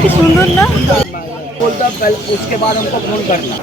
কি সুন্দর না? बोलता पहले उसके बाद हमको फोन करना।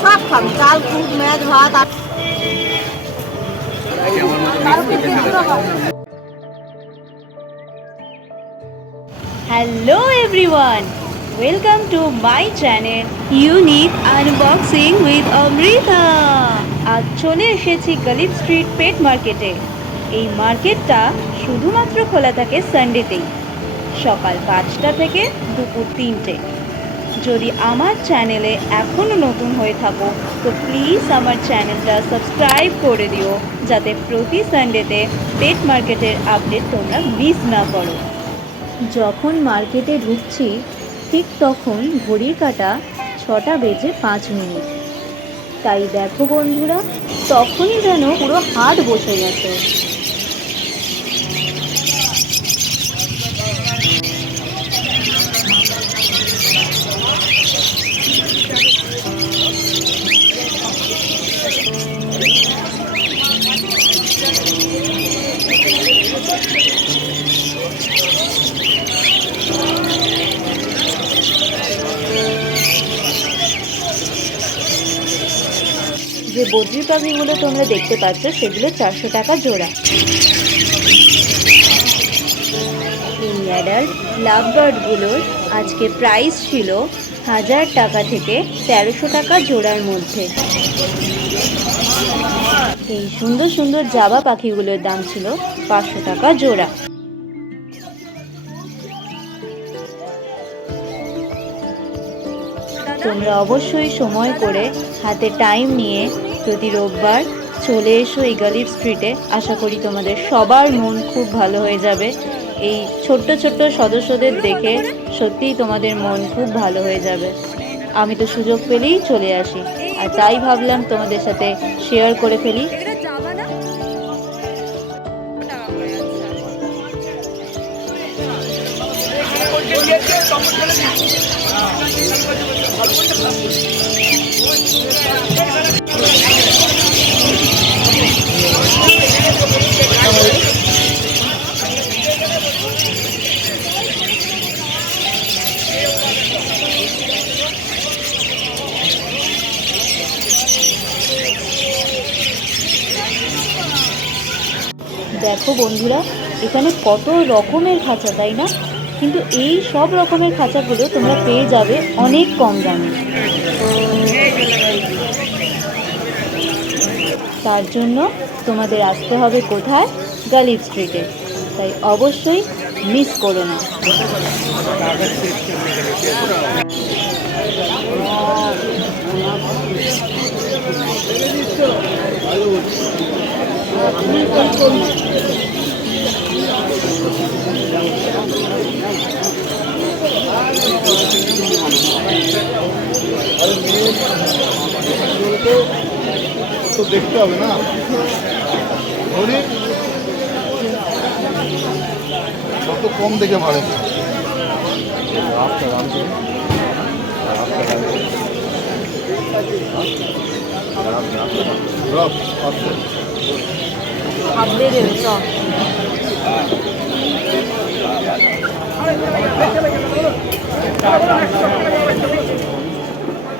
সব খাবি, চাল খুব মেজ ভাত আর Hello everyone, welcome to my channel Unique Unboxing with Amrita. আজ চলে এসেছি গলিত স্ট্রিট পেট মার্কেটে। এই মার্কেটটা শুধুমাত্র খোলা থাকে সানডেতেই, সকাল 5টা থেকে দুপুর 3টে। যদি আমার চ্যানেলে এখনও নতুন হয়ে থাকো তো প্লিজ আমার চ্যানেলটা সাবস্ক্রাইব করে দিও, যাতে প্রতি সানডেতে পেট মার্কেটের আপডেট তোমরা মিস না করো। যখন মার্কেটে ঢুকছি ঠিক তখন ঘড়ির কাঁটা 6টা বেজে 5 মিনিট। তাই দেখো বন্ধুরা, তখনই যেন পুরো হাট বসে গেছে। যে বদ্রি পাখিগুলো তোমরা দেখতে পাচ্ছ সেগুলো 400 টাকা জোড়া। এই অ্যাডাল্ট লাভ বার্ডগুলোর আজকে প্রাইস ছিল 1000 টাকা থেকে 1300 টাকা জোড়ার মধ্যে। এই সুন্দর সুন্দর জাবা পাখিগুলোর দাম ছিল 500 টাকা জোড়া। তোমরা অবশ্যই সময় করে হাতে টাইম নিয়ে প্রতি রোববার চলে এসো এই গলিত স্ট্রিটে। আশা করি তোমাদের সবার মন খুব ভালো হয়ে যাবে। এই ছোট্ট ছোট্ট সদস্যদের দেখে সত্যিই তোমাদের মন খুব ভালো হয়ে যাবে। আমি তো সুযোগ পেলেই চলে আসি, আর তাই ভাবলাম তোমাদের সাথে শেয়ার করে ফেলি। দেখো বন্ধুরা, এখানে কত রকমের খাঁচা, তাই না? কিন্তু এই সব রকমের খাঁচাগুলো তোমরা পেয়ে যাবে অনেক কম দামে। তার জন্য তোমাদের আসতে হবে কোথায়? গলিত স্ট্রিটে। তাই অবশ্যই মিস করো না। তো দেখতে হবে না, কত কম দেখে ভাড়ে।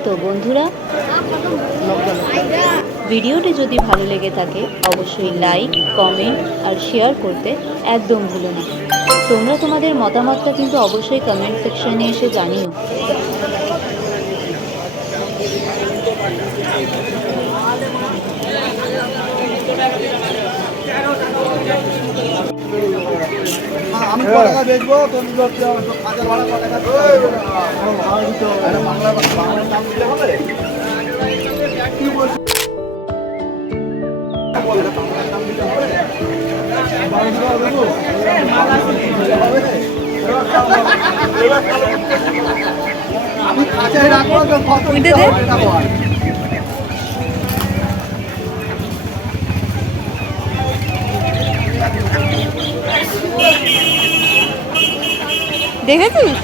তো বন্ধুরা, ভিডিওটি যদি ভালো লেগে থাকে অবশ্যই লাইক, কমেন্ট আর শেয়ার করতে একদম ভুলো না। তোমরা তোমাদের মতামতটা কিন্তু অবশ্যই কমেন্ট সেকশনে এসে জানিও। আমি কত টাকা বেচবো, তুমি কাজের ভাড়া কত টাকা বাংলার দাম দিতে হবে। কি বলছো? দাম দিতে হবে 1200 টাকা দেবো। তুমি খাঁচায় রাখো তো কত ওইটা দে। এটা বল। দেখেছিস?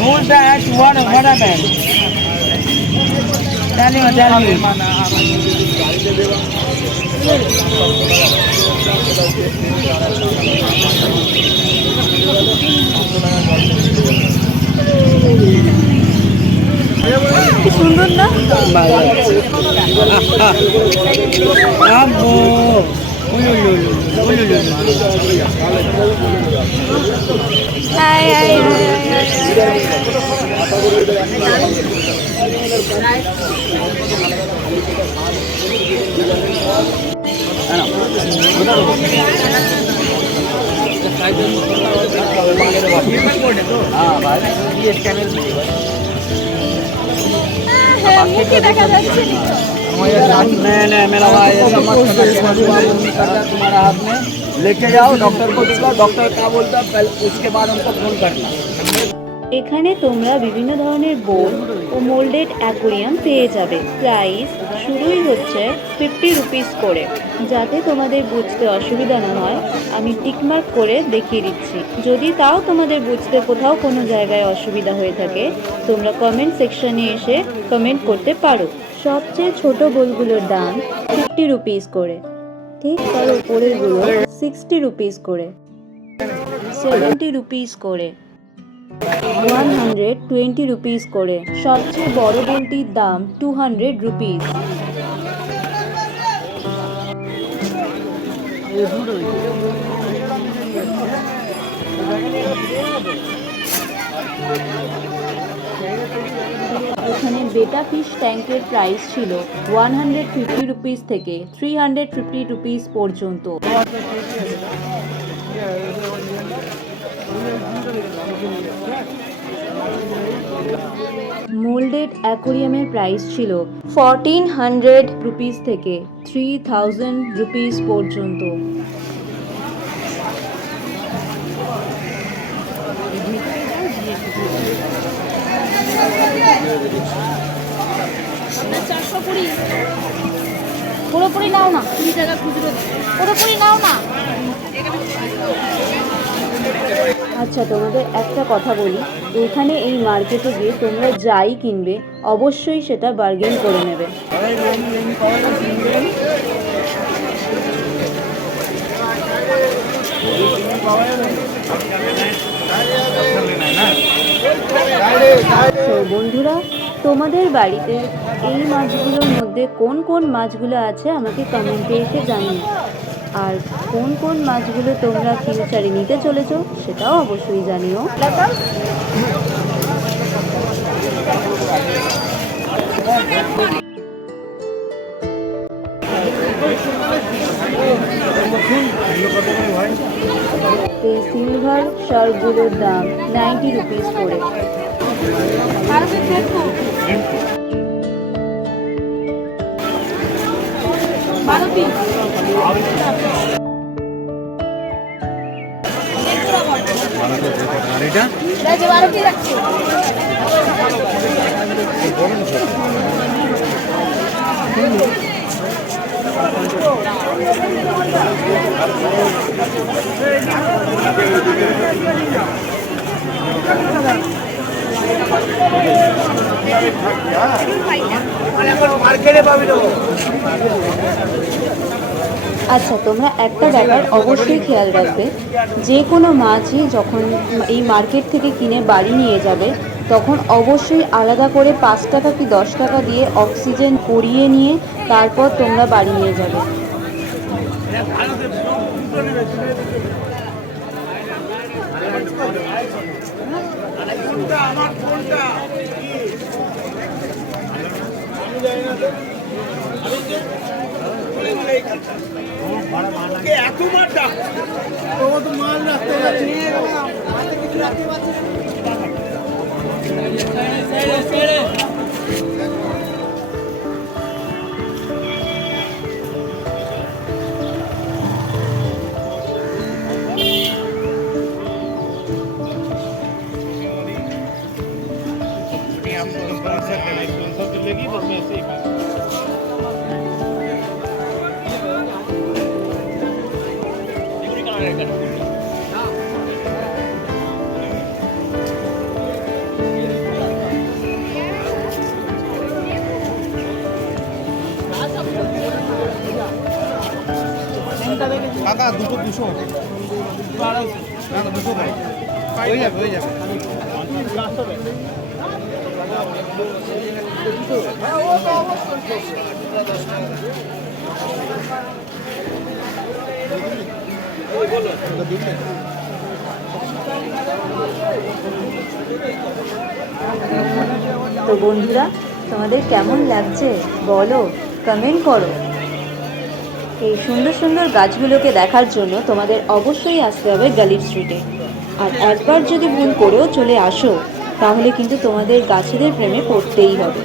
Who's that? What happened? Tell me. কি সুন্দর না? Abo. আয় আয় আয় আয় আয়। হ্যাঁ, মুখে দেখা যাচ্ছে नहीं मेरा भाई ऐसा मत करना तुम्हारा हाथ में लेके जाओ डॉक्टर को दिखाओ डॉक्टर क्या बोलता है पहले उसके बाद हमको फोन करना এখানে তোমরা বিভিন্ন ধরনের বোর্ড ও মোল্ডেড অ্যাকোরিয়াম পেয়ে যাবে। প্রাইস শুরুই হচ্ছে 50 রুপিস করে। যাতে তোমাদের বুঝতে অসুবিধা না হয় আমি টিকমার্ক করে দেখিয়ে দিচ্ছি। যদি তাও তোমাদের বুঝতে কোথাও কোনো জায়গায় অসুবিধা হয়ে থাকে তোমরা কমেন্ট সেকশনে এসে কমেন্ট করতে পারো। সবচেয়ে ছোট বোলগুলোর দাম 50 রুপিস করে, ঠিক তার উপরেরগুলো 60 রুপিস করে, 70 রুপিস করে, 120 রুপিস করে। সবচেয়ে বড় বোলটির দাম 200 রুপিস। এখানে বেটা ফিশ ট্যাঙ্কের প্রাইস ছিল 150 রুপিস থেকে 350 রুপিস পর্যন্ত। মোল্ডেড অ্যাকোরিয়ামের প্রাইস ছিল 1400 রুপিস থেকে 3000 রুপিস পর্যন্ত। পুরোপুরি নাও না, 20 টাকা খুচরো পুরোপুরি নাও না। আচ্ছা, তোমাদের একটা কথা বলি, এখানে এই মার্কেটে গিয়ে তোমরা যাই কিনবে অবশ্যই সেটা বার্গেন করে নেবে। তো বন্ধুরা, তোমাদের বাড়িতে এই মাছগুলোর মধ্যে কোন কোন মাছগুলো আছে আমাকে কমেন্টে এসে জানিও। আর কোন কোন মাছগুলো তোমরা ফিউচারে নিতে চলেছো সেটাও অবশ্যই জানিও। এই সিলভার শার্কগুলোর দাম 90 রুপিস করে। আচ্ছা, তোমরা একটা ব্যাপার অবশ্যই খেয়াল রাখবে, যে কোনো মাছই যখন এই মার্কেট থেকে কিনে বাড়ি নিয়ে যাবে তখন অবশ্যই আলাদা করে 5 টাকা কি 10 টাকা দিয়ে অক্সিজেন করিয়ে নিয়ে তারপর তোমরা বাড়ি নিয়ে যাবে। মাল রাখতে পারছি কাকা দুটো 200 না না 200 ভাই হয়ে যাবে তো বন্ধুরা, তোমাদের কেমন লাগছে বলো, কমেন্ট করো। এই সুন্দর সুন্দর গাছগুলোকে দেখার জন্য তোমাদের অবশ্যই আসতে হবে গালিব স্ট্রিটে। আর একবার যদি ভুল করেও চলে আসো তাহলে কিন্তু তোমাদের গাছেদের প্রেমে পড়তেই হবে।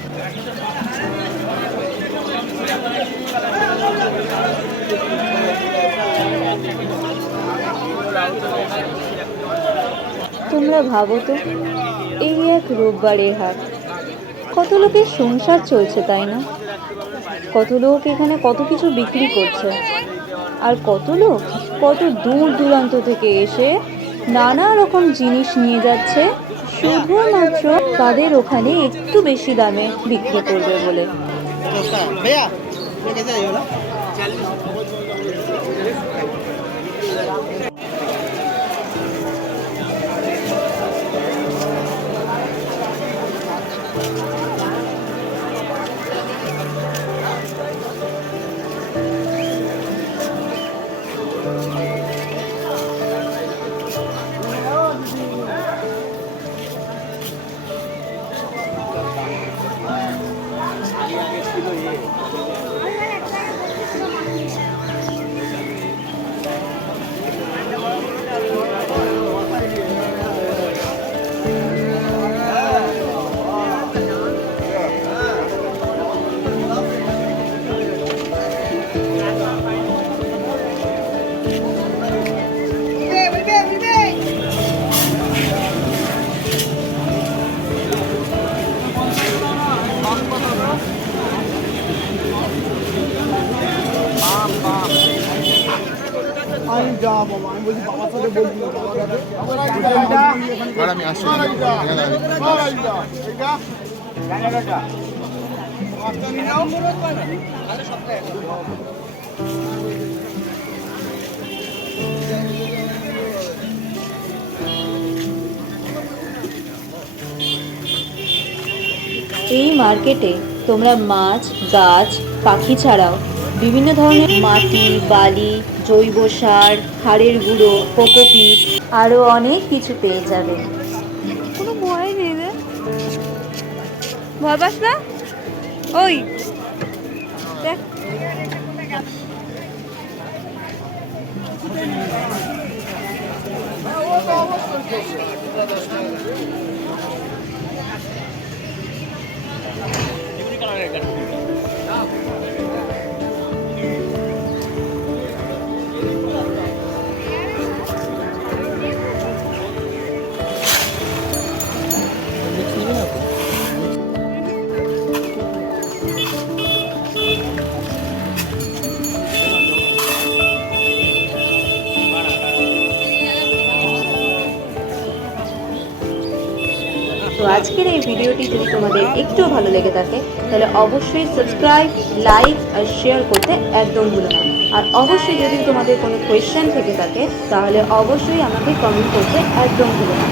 তোমরা ভাবো তো, এই এক রোববারের হাট, কত লোকের সংসার চলছে তাই না? কত লোক এখানে কত কিছু বিক্রি করছে, আর কত লোক কত দূর দূরান্ত থেকে এসে নানা রকম জিনিস নিয়ে যাচ্ছে শুধুমাত্র তাদের ওখানে একটু বেশি দামে বিক্রি করবে বলে। আমি যা বাবা, আমি বলছি বাবার সাথে বলছি আমি আসছি এই মার্কেটে তোমরা মাছ, গাছ, পাখি ছাড়াও বিভিন্ন ধরনের মাটি, বালি, জৈব সার, হাড়ের গুঁড়ো, কোকোপিট আরও অনেক কিছু পেয়ে যাবে। কোনো ভয় নেই রে, ভয় পাস না? ওই দেখ, তো আজকের এই ভিডিওটি যদি তোমাদের একটু ভালো লেগে থাকে তাহলে অবশ্যই সাবস্ক্রাইব, লাইক আর শেয়ার করতে একদম ভুলো না। আর অবশ্যই যদি তোমাদের কোনো কোয়েশ্চেন থেকে থাকে তাহলে অবশ্যই আমাকে কমেন্ট করতে একদম ভুলো না।